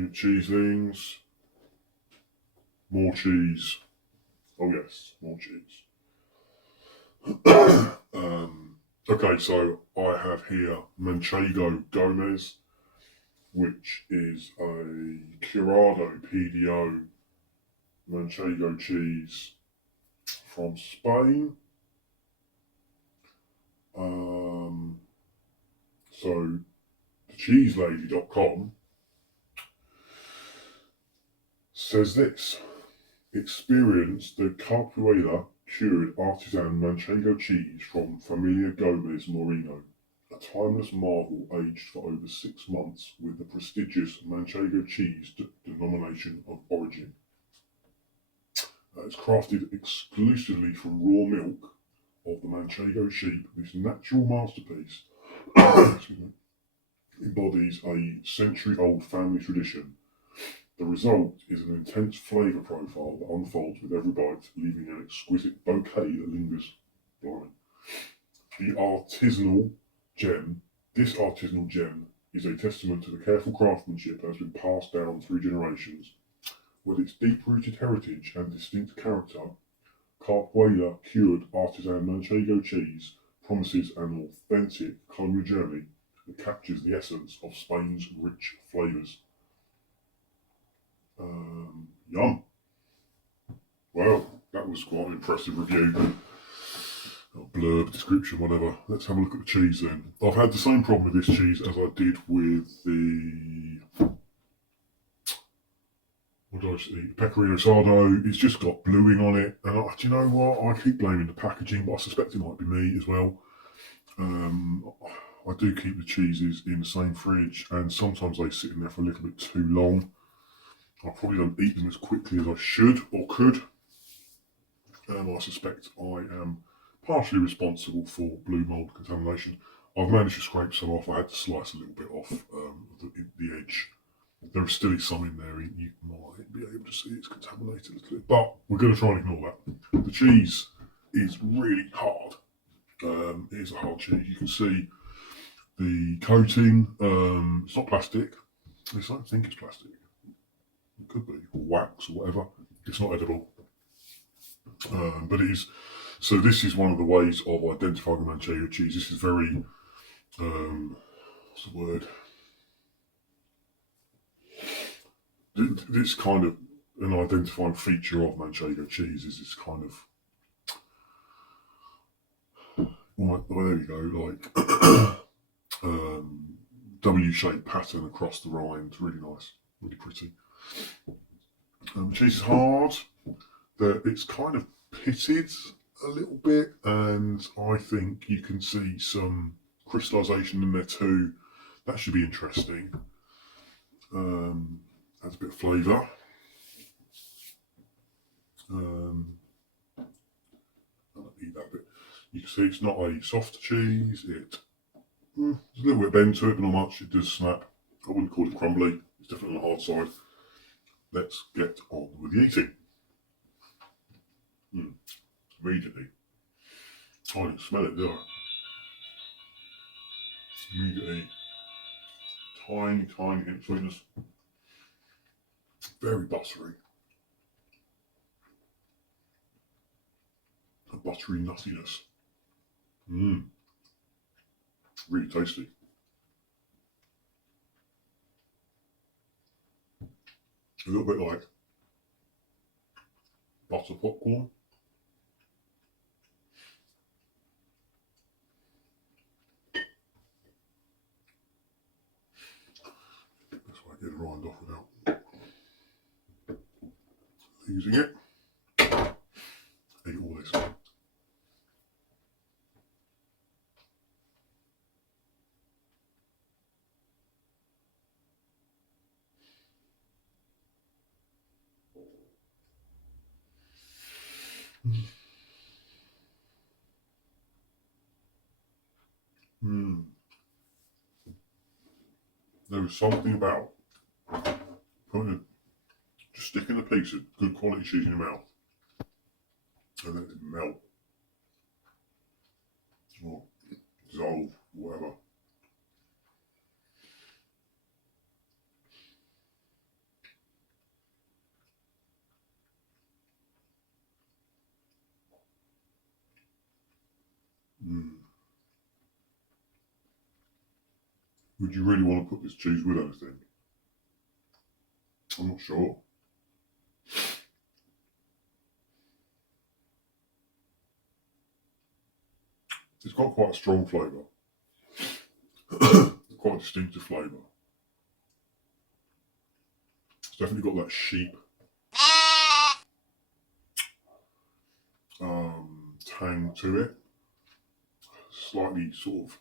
Again, cheeselings. More cheese. Oh yes, more cheese. Okay, so I have here Manchego Gomez, which is a Curado PDO Manchego cheese from Spain. So thecheeselady.com says this: experience the Curado cured artisan Manchego cheese from Familia Gomez Moreno, a timeless marvel aged for over 6 months with the prestigious Manchego cheese denomination of origin. It's crafted exclusively from raw milk of the Manchego sheep. This natural masterpiece embodies a century-old family tradition. The result is an intense flavour profile that unfolds with every bite, leaving an exquisite bouquet that lingers. Blimey. This artisanal gem is a testament to the careful craftsmanship that has been passed down through generations. With its deep-rooted heritage and distinct character, Carpuela cured artisan Manchego cheese promises an authentic culinary journey that captures the essence of Spain's rich flavours. Yum. Well, that was quite an impressive review. Blurb, description, whatever. Let's have a look at the cheese then. I've had the same problem with this cheese as I did with the Pecorino Sardo. It's just got bluing on it, and do you know what? I keep blaming the packaging, but I suspect it might be me as well. I do keep the cheeses in the same fridge, and sometimes they sit in there for a little bit too long. I probably don't eat them as quickly as I should or could. I suspect I am partially responsible for blue mould contamination. I've managed to scrape some off. I had to slice a little bit off the edge. There is still some in there. You might be able to see it's contaminated a little bit, but we're going to try and ignore that. The cheese is really hard. It is a hard cheese. You can see the coating. It's not plastic. At least I don't think it's plastic. It could be, or wax or whatever. It's not edible. But it is. So this is one of the ways of identifying the Manchego cheese. This is very, what's the word? This kind of an identifying feature of Manchego cheese is this kind of, well, there you go, like W-shaped pattern across the rind. Really nice, really pretty. Cheese is hard. It's kind of pitted a little bit, and I think you can see some crystallization in there too. That should be interesting. Adds a bit of flavour. I'll eat that bit. You can see it's not a soft cheese. There's a little bit of bend to it, but not much. It does snap. I wouldn't call it crumbly. It's definitely on the hard side. Let's get on with the eating. Immediately. I didn't smell it, did I? Immediately. Tiny, tiny hint of sweetness. Very buttery. A buttery nuttiness. Really tasty. A little bit like butter popcorn. That's why I get the rind off without using it. Eat all this. There was something about just sticking a piece of good quality cheese in your mouth and then it melt or dissolve, whatever. Would you really want to put this cheese with anything? I'm not sure. It's got quite a strong flavour. Quite a distinctive flavour. It's definitely got that sheep tang to it. Slightly sort of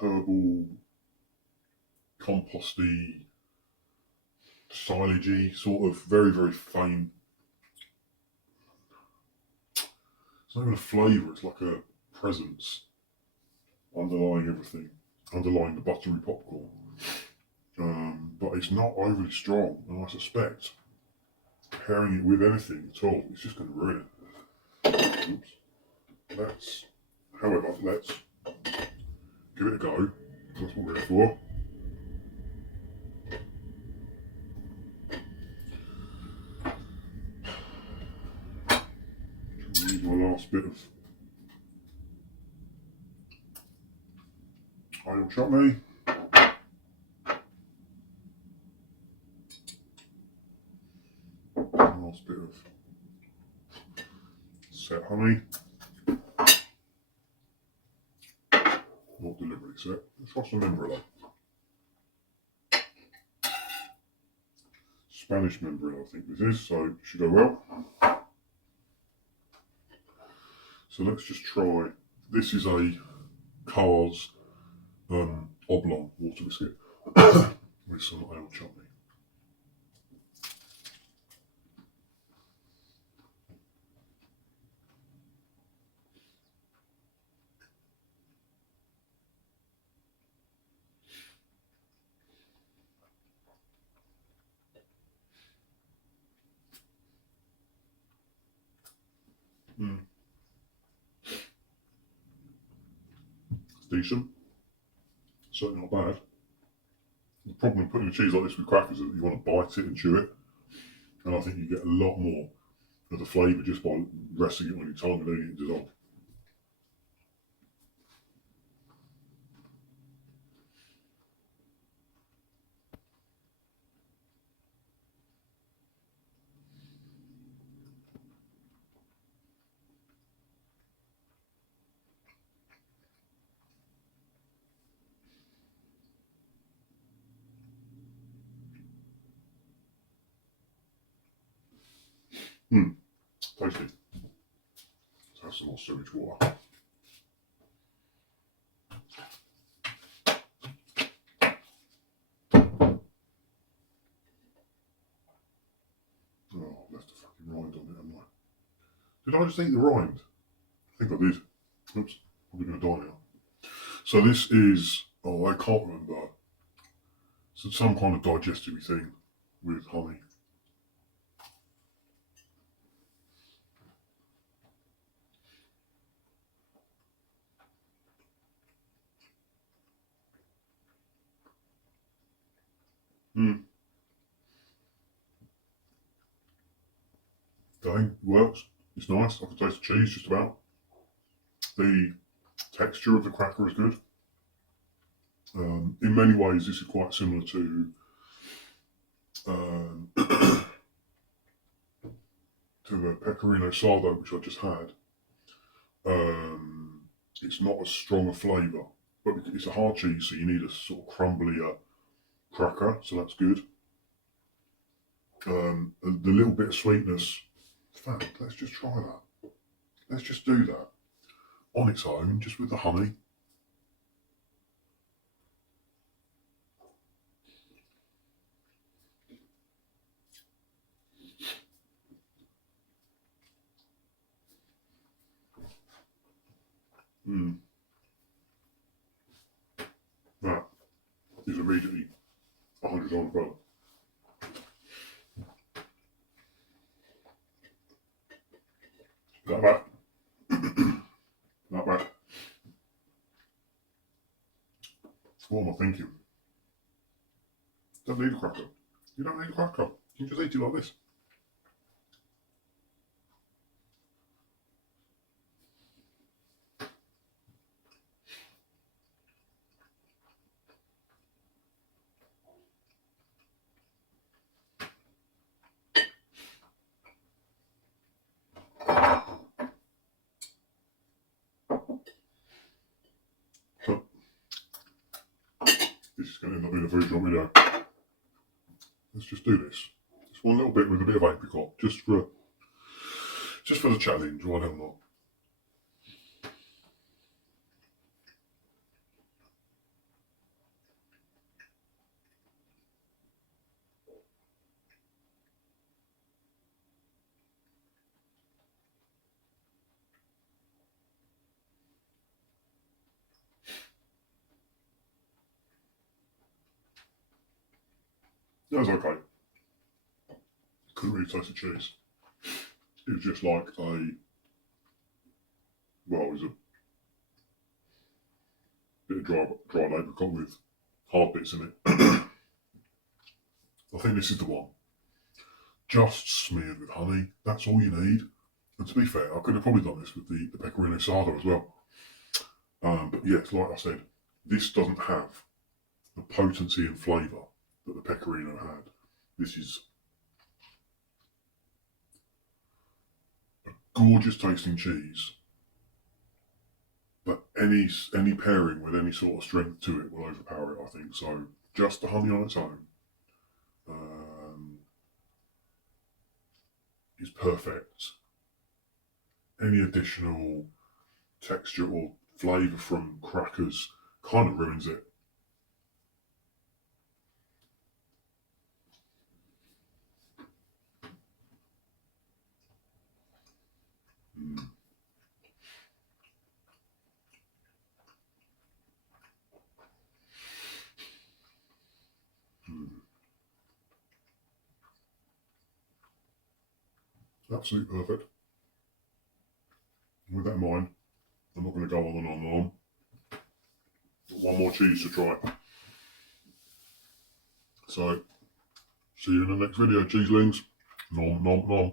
herbal, composty, silagey, sort of very, very faint. It's not even a flavour, it's like a presence underlying everything, underlying the buttery popcorn. But it's not overly strong, and I suspect pairing it with anything at all, it's just going to ruin it. Oops. However, let's give it a go. That's what we're here for. Use my last bit of oil chutney. Last bit of set honey. Not deliberately set. Let's try some membrilla. Spanish membrilla, I think this is, so it should go well. So let's just try. This is a Cars oblong water biscuit with some oil chutney. It's decent. Certainly not bad. The problem with putting a cheese like this with crackers is that you want to bite it and chew it. And I think you get a lot more of the flavour just by resting it on your tongue and letting it dissolve. Tasty. Let's have some more sewage water. Oh, I left a fucking rind on it, haven't I? Did I just eat the rind? I think I did. Oops, probably going to die now. So this is, I can't remember. It's some kind of digestive thing with honey. Going works. It's nice. I can taste the cheese just about. The texture of the cracker is good. In many ways, this is quite similar to to the pecorino sardo, which I just had. It's not as strong a flavour, but it's a hard cheese, so you need a sort of crumblier cracker, so that's good. The little bit of sweetness. In fact, let's just try that. Let's just do that on its own, just with the honey. That is immediately $100 product. Not bad. Not bad. What am I thinking? Don't need a cracker. You don't need a cracker. You can just eat it like this. going to end up being a very short video. Let's just do this. Just one little bit with a bit of apricot, just for the challenge. Why the hell not? That was okay. Couldn't really taste the cheese. It was just like it was a bit of dried apricot with hard bits in it. I think this is the one. Just smeared with honey. That's all you need. And to be fair, I could have probably done this with the pecorino asado as well. But yes, like I said, this doesn't have the potency and flavour that the pecorino had. This is a gorgeous tasting cheese, but any pairing with any sort of strength to it will overpower it, I think. So just the honey on its own is perfect. Any additional texture or flavour from crackers kind of ruins it. Absolutely perfect. With that in mind, I'm not going to go on and on and on. One more cheese to try. So, see you in the next video, cheeselings. Nom nom nom.